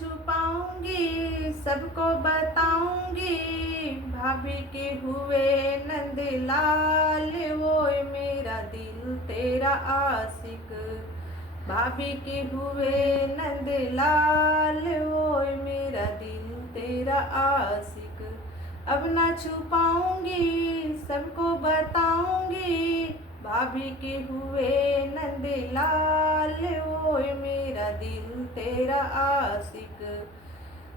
छुपाऊंगी, सबको बताऊंगी, भाभी के हुए नंदलाल, ओए मेरा दिल तेरा आशिक। भाभी के हुए नंदलाल, ओए मेरा दिल तेरा आशिक। अब ना छुपाऊंगी, सबको बताऊंगी, भाभी के हुए नंदलाल, ओए मेरा दिल तेरा आशिक।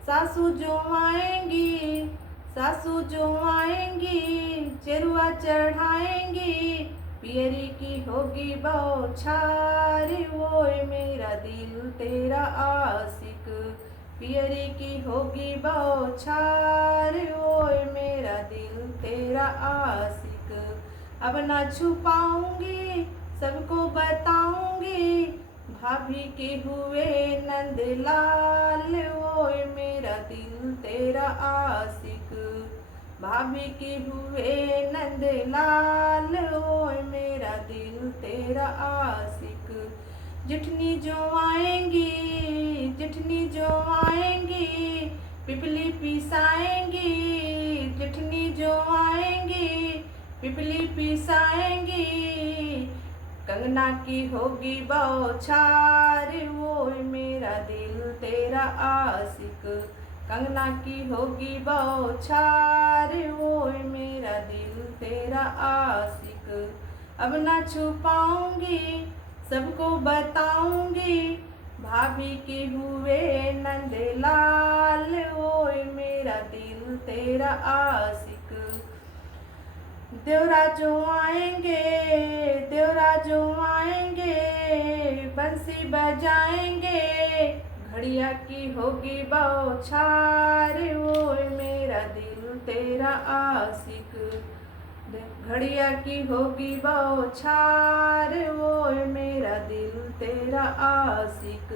सासू जो आएंगी, सासू जो आएंगी, चेरुआ चढ़ाएंगी, पियरी की होगी बौछार, ओए मेरा दिल तेरा आशिक। पियरी की होगी बौछार, ओए मेरा दिल तेरा आशिक। अब ना छुपाऊंगी, सबको बताऊंगी, भाभी के हुए नंदलाल, ओए मेरा दिल तेरा आशिक। भाभी के हुए नंदलाल, ओए मेरा दिल तेरा आशिक। जिठनी जो आएंगी, जिठनी जो आएंगी, पिपली पिसाएंगी, जिठनी जो आएंगी, पिपली पिसाएंगी, कंगना की होगी बौछार, ओए मेरा दिल तेरा आशिक। कंगना की होगी बौछार, ओए मेरा दिल तेरा आशिक। अब ना छुपाऊंगी, सबको बताऊंगी, भाभी के हुए नंदलाल, ओए मेरा दिल तेरा आशिक। देवरा जो आएंगे, देवरा जो आएंगे, बंसी बजाएंगे, घड़िया की होगी बौछार, ओए मेरा दिल तेरा आशिक। घड़िया की होगी बौछार, ओए मेरा दिल तेरा आशिक।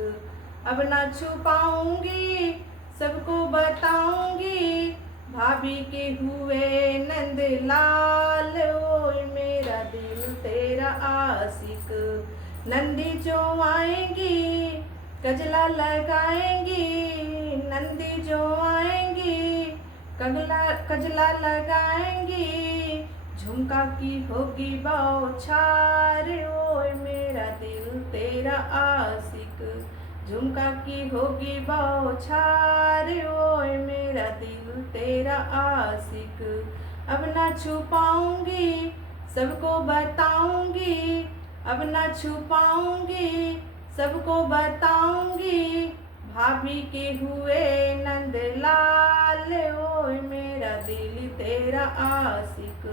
अब ना छुपाऊंगी, सबको बताऊंगी, भाभी के हुए नंदलाल, ओए मेरा दिल तेरा आशिक। नंदी जो आएंगी, कजला लगाएंगी, नंदी जो आएंगी, कजला लगाएंगी, झुमका की होगी बौछार, ओए मेरा दिल तेरा आशिक। झुमका की होगी बौछार, ओए मेरा दिल तेरा आशिक। अब ना छुपाऊंगी, सबको बताऊंगी, अब ना छुपाऊंगी, सबको बताऊंगी, भाभी के हुए नंदलाल, ओए मेरा दिल तेरा आशिक।